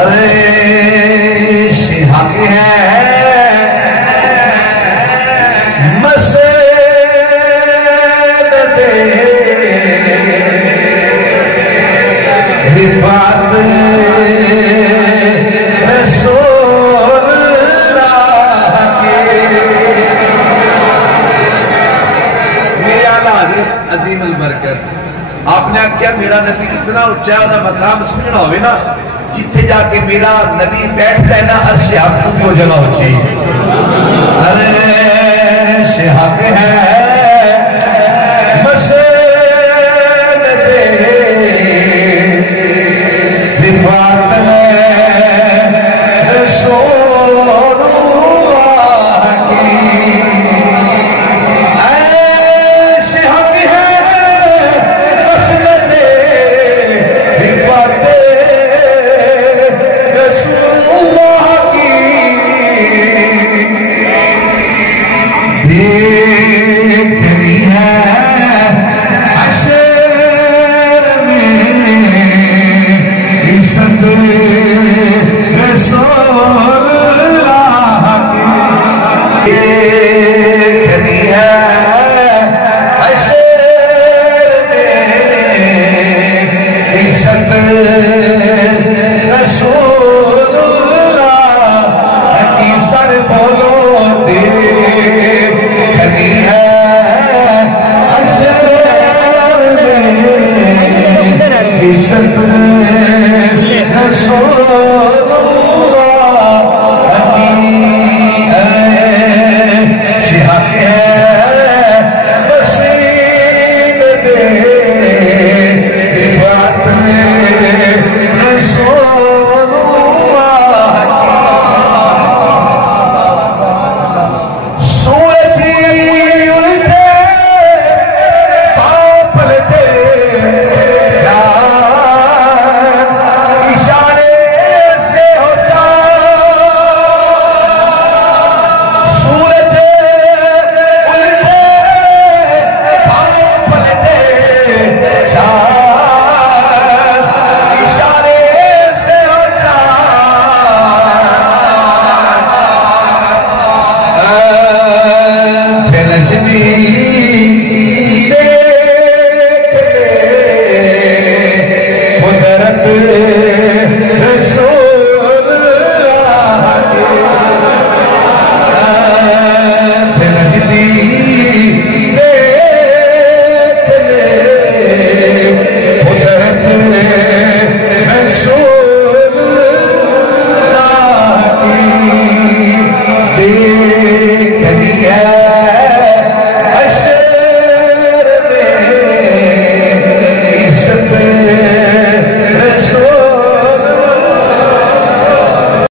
ارے شہاق ہے مسجد رفعت رسول اللہ کے میرے آلہ حضرت عظیم البرکت آپ نے کیا میرا نبی اتنا اچھا ہے نا مقام سمجھنا ہوئے نا جتھے جا کے میرا نبی بیٹھتا ہے نا عرش حق کو جگہ ہو چاہیے ارے شہاق ہے